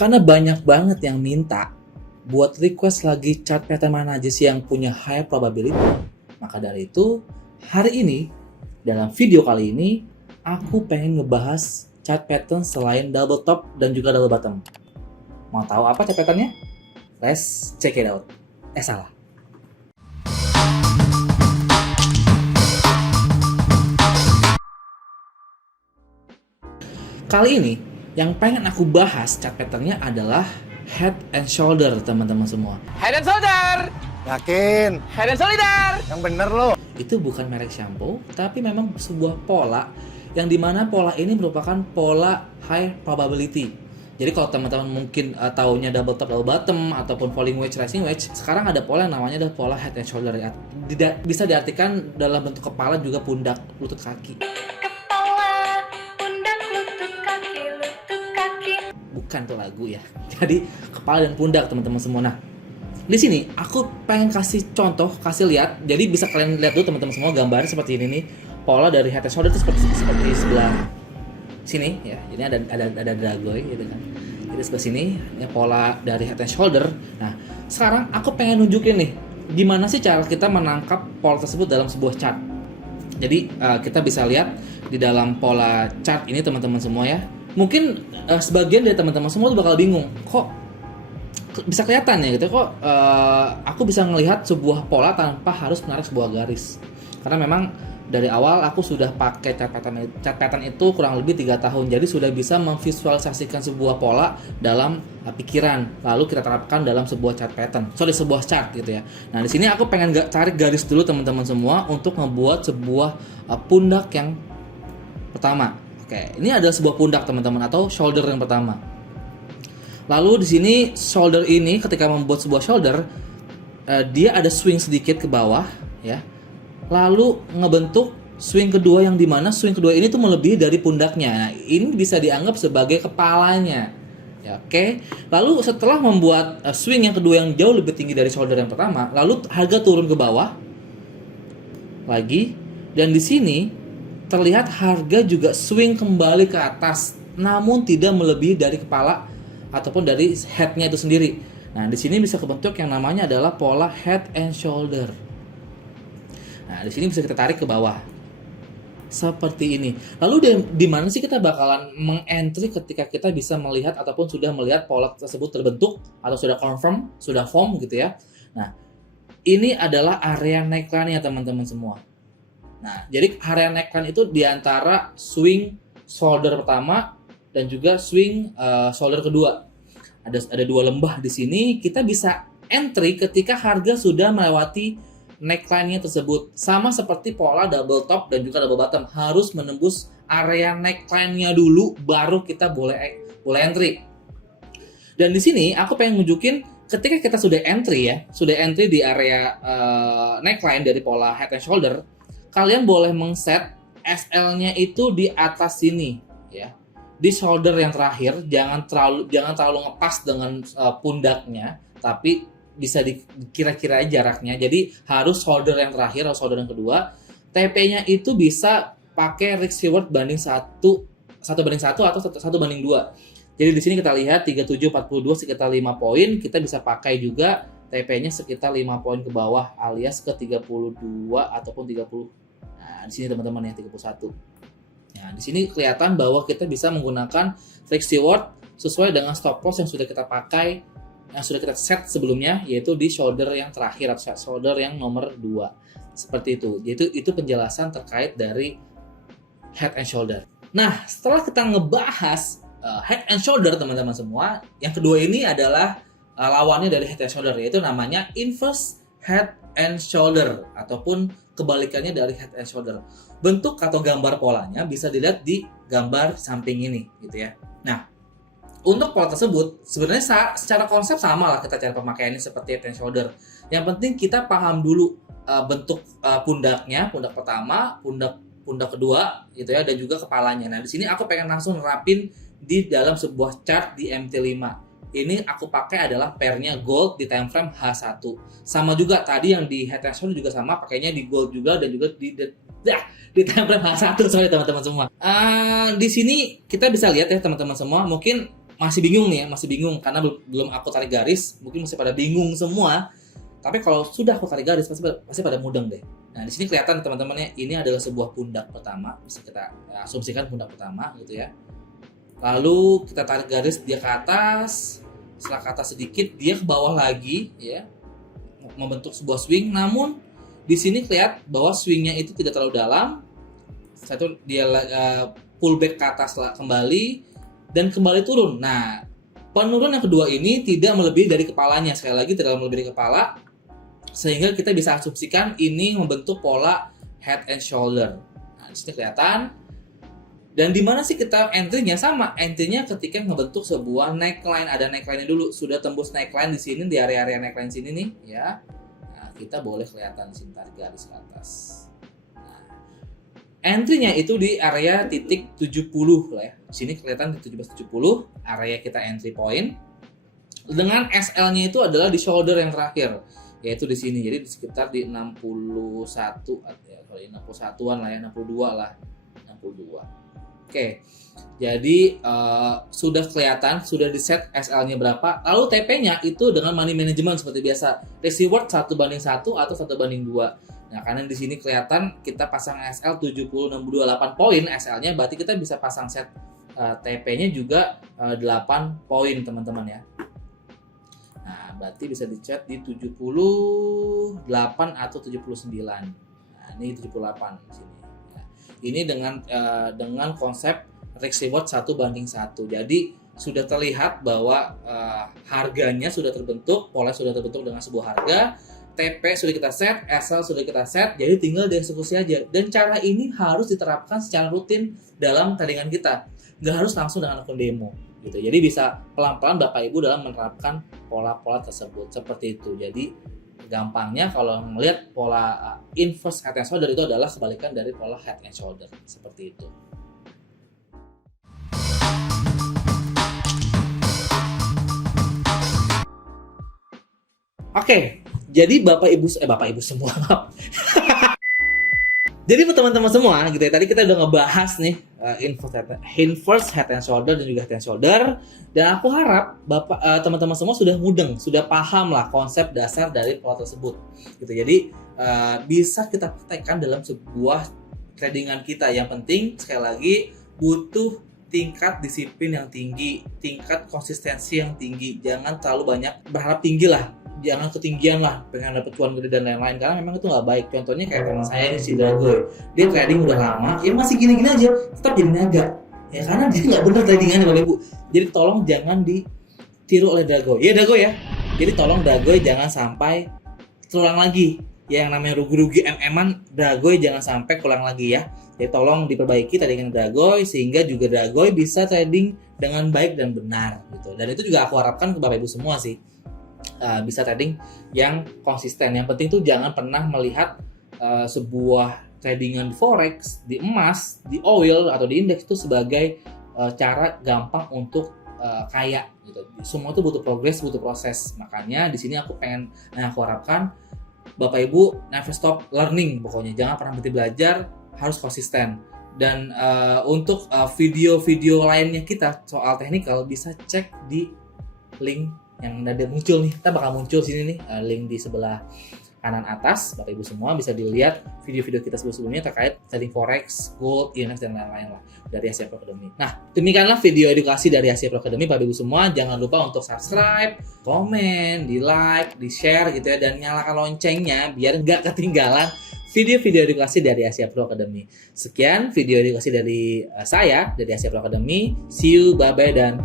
Karena banyak banget yang minta buat request lagi chart pattern mana aja sih yang punya high probability. Maka dari itu, hari ini, dalam video kali ini, aku pengen ngebahas chart pattern selain double top dan juga double bottom. Mau tahu apa chart patternnya? Let's check it out. Salah. Kali ini, yang pengen aku bahas chart patternnya adalah Head and Shoulder, teman-teman semua. Head and Shoulder! Yakin? Head and Shoulder! Yang bener lo? Itu bukan merek shampoo, tapi memang sebuah pola yang dimana pola ini merupakan pola high probability. Jadi kalau teman-teman mungkin taunya double top, double bottom, ataupun falling wedge, rising wedge, sekarang ada pola yang namanya adalah pola head and shoulder. Bisa diartikan dalam bentuk kepala, juga pundak, lutut, kaki. Kepala, pundak, lutut, kaki. Bukan tuh lagu ya. Jadi kepala dan pundak, teman-teman semua. Nah, di sini aku pengen kasih contoh, kasih lihat. Jadi bisa kalian lihat dulu teman-teman semua gambar seperti ini nih. Pola dari head and shoulder itu seperti sebelah sini ya. Ini ada dragoy gitu kan. Jadi sebelah sini ya pola dari head and shoulder. Nah, sekarang aku pengen nunjukin nih gimana sih cara kita menangkap pola tersebut dalam sebuah chart. Jadi kita bisa lihat di dalam pola chart ini teman-teman semua ya. Mungkin sebagian dari teman-teman semua tuh bakal bingung, kok bisa kelihatan ya gitu, kok aku bisa melihat sebuah pola tanpa harus menarik sebuah garis. Karena memang dari awal aku sudah pakai chart pattern itu kurang lebih 3 tahun. Jadi sudah bisa memvisualisasikan sebuah pola dalam pikiran, lalu kita terapkan dalam sebuah chart pattern. Sebuah chart gitu ya. Nah, di sini aku pengen tarik garis dulu teman-teman semua untuk ngebuat sebuah pundak yang pertama. Oke, ini adalah sebuah pundak teman-teman atau shoulder yang pertama. Lalu di sini shoulder ini ketika membuat sebuah shoulder dia ada swing sedikit ke bawah ya. Lalu ngebentuk swing kedua yang dimana swing kedua ini tuh melebihi dari pundaknya. Nah, ini bisa dianggap sebagai kepalanya. Ya, oke. Lalu setelah membuat swing yang kedua yang jauh lebih tinggi dari shoulder yang pertama, lalu harga turun ke bawah lagi, dan di sini terlihat harga juga swing kembali ke atas, namun tidak melebihi dari kepala ataupun dari headnya itu sendiri. Nah, di sini bisa kebentuk yang namanya adalah pola head and shoulder. Nah, di sini bisa kita tarik ke bawah. Seperti ini. Lalu di mana sih kita bakalan meng-entry ketika kita bisa melihat ataupun sudah melihat pola tersebut terbentuk atau sudah confirm, sudah form gitu ya. Nah, ini adalah area neckline ya teman-teman semua. Nah, jadi area neckline itu di antara swing shoulder pertama dan juga swing shoulder kedua. Ada 2 lembah di sini. Kita bisa entry ketika harga sudah melewati neckline-nya tersebut. Sama seperti pola double top dan juga double bottom, harus menembus area neckline-nya dulu baru kita boleh entry. Dan di sini aku pengen nunjukin ketika kita sudah entry di area neckline dari pola head and shoulder, kalian boleh mengset SL-nya itu di atas sini ya. Di shoulder yang terakhir, jangan terlalu ngepas dengan pundaknya, tapi bisa dikira-kira jaraknya. Jadi harus shoulder yang terakhir atau shoulder yang kedua. TP-nya itu bisa pakai risk reward banding 1 banding 1 atau 1 banding 2. Jadi di sini kita lihat 3742 sekitar 5 poin, kita bisa pakai juga TP-nya sekitar 5 poin ke bawah alias ke 32 ataupun 30. Nah, di sini teman-teman ya 31. Nah, di sini kelihatan bahwa kita bisa menggunakan risk reward sesuai dengan stop loss yang sudah kita pakai, yang sudah kita set sebelumnya, yaitu di shoulder yang terakhir atau shoulder yang nomor 2. Seperti itu. Jadi itu penjelasan terkait dari head and shoulder. Nah, setelah kita ngebahas head and shoulder teman-teman semua, yang kedua ini adalah lawannya dari head and shoulder, yaitu namanya inverse head and shoulder ataupun kebalikannya dari head and shoulder. Bentuk atau gambar polanya bisa dilihat di gambar samping ini gitu ya. Nah, untuk pola tersebut sebenarnya secara konsep sama lah kita cara pemakaiannya seperti head and shoulder. Yang penting kita paham dulu bentuk pundaknya, pundak pertama, pundak kedua gitu ya, dan juga kepalanya. Nah, di sini aku pengen langsung nerapin di dalam sebuah chart di MT5. Ini aku pakai adalah pairnya gold di time frame H1. Sama juga tadi yang di head and shoulder juga sama, pakainya di gold juga dan juga di time frame H1. Sorry teman-teman semua. Di sini kita bisa lihat ya teman-teman semua, mungkin masih bingung nih ya, masih bingung karena belum aku tarik garis, mungkin masih pada bingung semua. Tapi kalau sudah aku tarik garis pasti pada mudeng deh. Nah, di sini kelihatan teman-temannya, ini adalah sebuah pundak pertama, bisa kita asumsikan pundak pertama gitu ya. Lalu kita tarik garis dia ke atas, setelah ke atas sedikit dia ke bawah lagi ya, membentuk sebuah swing. Namun di sini kelihatan bahwa swingnya itu tidak terlalu dalam. Satu dia pull back ke atas kembali dan kembali turun. Nah, penurunan yang kedua ini tidak melebihi dari kepalanya, sekali lagi tidak melebihi dari kepala, sehingga kita bisa asumsikan ini membentuk pola head and shoulder. Nah, di sini kelihatan. Dan di mana sih kita entry-nya? Sama, entry-nya ketika membentuk sebuah neckline. Ada neckline-nya dulu, sudah tembus neckline di sini, di area-area neckline sini nih ya. Nah, kita boleh kelihatan sini tarik garis ke atas. Nah, entry-nya itu di area titik 70 lah ya. Di sini kelihatan di 1770 area kita entry point. Dengan SL-nya itu adalah di shoulder yang terakhir, yaitu di sini. Jadi di sekitar di 61 ya, kalau 61-an lah ya, 62 lah. 62. Oke, jadi sudah kelihatan, sudah di set SL-nya berapa. Lalu TP-nya itu dengan money management seperti biasa. Risk reward 1:1 atau 1:2. Nah, karena di sini kelihatan kita pasang SL 70,628 poin SL-nya, berarti kita bisa pasang set TP-nya juga 8 poin teman-teman ya. Nah, berarti bisa dicat di 78 atau 79. Nah, ini 78 di sini. Ini dengan konsep risk reward 1:1. Jadi sudah terlihat bahwa harganya sudah terbentuk, pola sudah terbentuk dengan sebuah harga, TP sudah kita set, SL sudah kita set, jadi tinggal dieksekusi aja. Dan cara ini harus diterapkan secara rutin dalam tradingan kita, nggak harus langsung dengan akun demo gitu. Jadi bisa pelan-pelan Bapak Ibu dalam menerapkan pola-pola tersebut seperti itu. Jadi gampangnya kalau melihat pola inverse head and shoulder itu adalah kebalikan dari pola head and shoulder seperti itu. Oke, jadi Bapak Ibu semua. Jadi buat teman-teman semua gitu ya, tadi kita udah ngebahas nih inverse head and shoulder dan juga head and shoulder, dan aku harap teman-teman semua sudah mudeng, sudah paham lah konsep dasar dari pola tersebut gitu. Jadi bisa kita praktekkan dalam sebuah tradingan kita. Yang penting sekali lagi butuh tingkat disiplin yang tinggi, tingkat konsistensi yang tinggi. Jangan terlalu banyak berharap tinggi lah, jangan ketinggian lah pengen dapet cuan gede dan lain-lain, karena memang itu nggak baik. Contohnya kayak teman saya ini si Dragoy, dia trading udah lama ya masih gini-gini aja, tetap jadi naga ya, karena dia nggak bener tradingannya Bapak Ibu. Jadi tolong jangan ditiru oleh Dragoy ya, Dragoy ya. Jadi tolong Dragoy jangan sampai terulang lagi ya, yang namanya rugi-rugi MM-an Dragoy jangan sampai keulang lagi ya. Jadi tolong diperbaiki tradingan Dragoy sehingga juga Dragoy bisa trading dengan baik dan benar gitu. Dan itu juga aku harapkan ke Bapak Ibu semua sih, bisa trading yang konsisten. Yang penting tuh jangan pernah melihat sebuah tradingan di forex, di emas, di oil atau di indeks itu sebagai cara gampang untuk kaya gitu. Semua itu butuh progres, butuh proses. Makanya di sini aku harapkan Bapak Ibu never stop learning, pokoknya jangan pernah berhenti belajar, harus konsisten. Dan untuk video-video lainnya kita soal technical bisa cek di link yang ada muncul nih. Kita bakal muncul sini nih, link di sebelah kanan atas. Bapak Ibu semua bisa dilihat video-video kita sebelumnya terkait trading forex, gold, index dan lain-lain lah dari Asia Pro Academy. Nah, demikianlah video edukasi dari Asia Pro Academy. Bapak Ibu semua jangan lupa untuk subscribe, komen, di like, di share gitu ya, dan nyalakan loncengnya biar nggak ketinggalan video-video edukasi dari Asia Pro Academy. Sekian video edukasi dari saya, dari Asia Pro Academy. See you, bye-bye, dan